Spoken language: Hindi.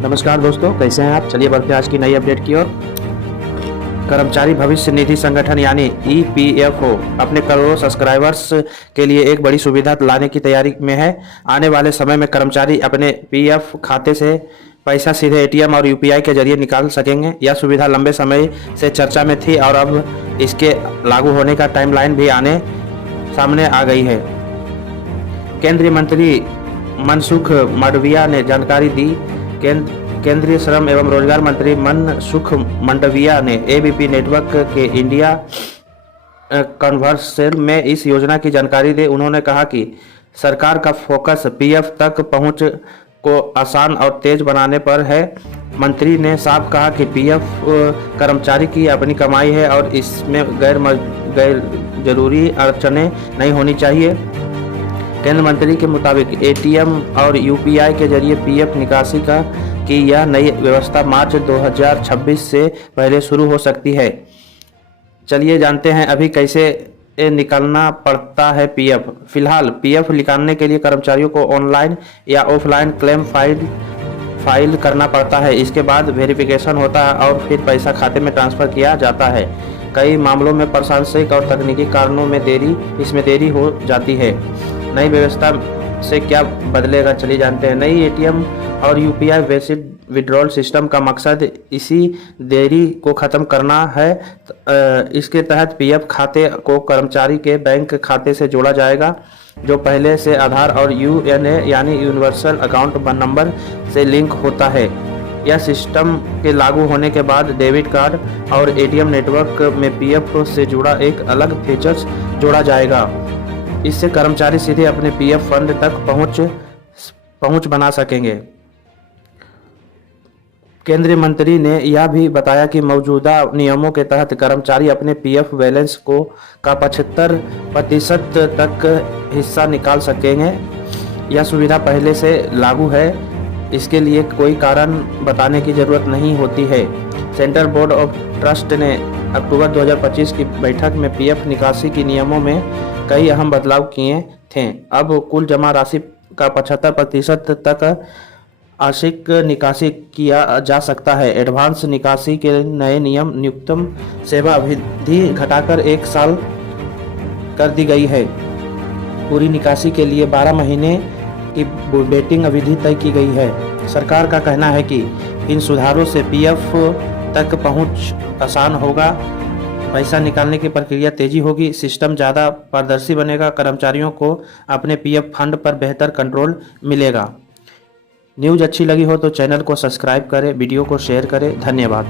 नमस्कार दोस्तों, कैसे हैं आप। चलिए बढ़ते हैं आज की नई अपडेट की ओर। कर्मचारी भविष्य निधि संगठन यानी ईपीएफओ अपने करोड़ों सब्सक्राइबर्स के लिए एक बड़ी सुविधा लाने की तैयारी में है। आने वाले समय में कर्मचारी अपने पीएफ खाते से पैसा सीधे एटीएम और यूपीआई के जरिए निकाल सकेंगे। यह सुविधा लंबे समय से चर्चा में थी और अब इसके लागू होने का टाइमलाइन भी सामने आ गई है। केंद्रीय मंत्री मनसुख मांडविया ने जानकारी दी। केंद्रीय श्रम एवं रोजगार मंत्री मनसुख मांडविया ने एबीपी नेटवर्क के इंडिया कॉन्वर्सेशन में इस योजना की जानकारी दी। उन्होंने कहा कि सरकार का फोकस पीएफ तक पहुंच को आसान और तेज बनाने पर है। मंत्री ने साफ कहा कि पीएफ कर्मचारी की अपनी कमाई है और इसमें गैर जरूरी अड़चनें नहीं होनी चाहिए। केंद्र मंत्री के मुताबिक एटीएम और यूपीआई के जरिए पीएफ निकासी की यह नई व्यवस्था मार्च 2026 से पहले शुरू हो सकती है। चलिए जानते हैं अभी कैसे निकालना पड़ता है पीएफ। फिलहाल पीएफ निकालने के लिए कर्मचारियों को ऑनलाइन या ऑफलाइन क्लेम फाइल करना पड़ता है। इसके बाद वेरिफिकेशन होता है और फिर पैसा खाते में ट्रांसफर किया जाता है। कई मामलों में प्रशासनिक और तकनीकी कारणों में इसमें देरी हो जाती है। नई व्यवस्था से क्या बदलेगा, चलिए जानते हैं। नई एटीएम और यूपीआई बेसिक विड्रॉल सिस्टम का मकसद इसी देरी को ख़त्म करना है। इसके तहत पीएफ खाते को कर्मचारी के बैंक खाते से जोड़ा जाएगा, जो पहले से आधार और यूएनए यानी यूनिवर्सल अकाउंट नंबर से लिंक होता है। यह सिस्टम के लागू होने के बाद डेबिट कार्ड और एटीएम नेटवर्क में पीएफ से जुड़ा एक अलग फीचर्स जोड़ा जाएगा। इससे कर्मचारी सीधे अपने पीएफ फंड तक पहुंच बना सकेंगे। केंद्रीय मंत्री ने यह भी बताया कि मौजूदा नियमों के तहत कर्मचारी अपने पीएफ बैलेंस का 75% तक हिस्सा निकाल सकेंगे। यह सुविधा पहले से लागू है, इसके लिए कोई कारण बताने की जरूरत नहीं होती है। सेंट्रल बोर्ड ऑफ ट्रस्ट ने अक्टूबर 2025 की बैठक में पीएफ निकासी के नियमों में कई अहम बदलाव किए थे। अब कुल जमा राशि का 75% तक आंशिक निकासी किया जा सकता है। एडवांस निकासी के नए नियम न्यूनतम सेवा अवधि घटाकर 1 साल कर दी गई है। पूरी निकासी के लिए 12 महीने की वेटिंग अवधि तय की गई है। सरकार का कहना है कि इन सुधारों से पीएफ तक पहुंच आसान होगा, पैसा निकालने की प्रक्रिया तेजी होगी, सिस्टम ज़्यादा पारदर्शी बनेगा, कर्मचारियों को अपने पीएफ फंड पर बेहतर कंट्रोल मिलेगा। न्यूज़ अच्छी लगी हो तो चैनल को सब्सक्राइब करें, वीडियो को शेयर करें। धन्यवाद।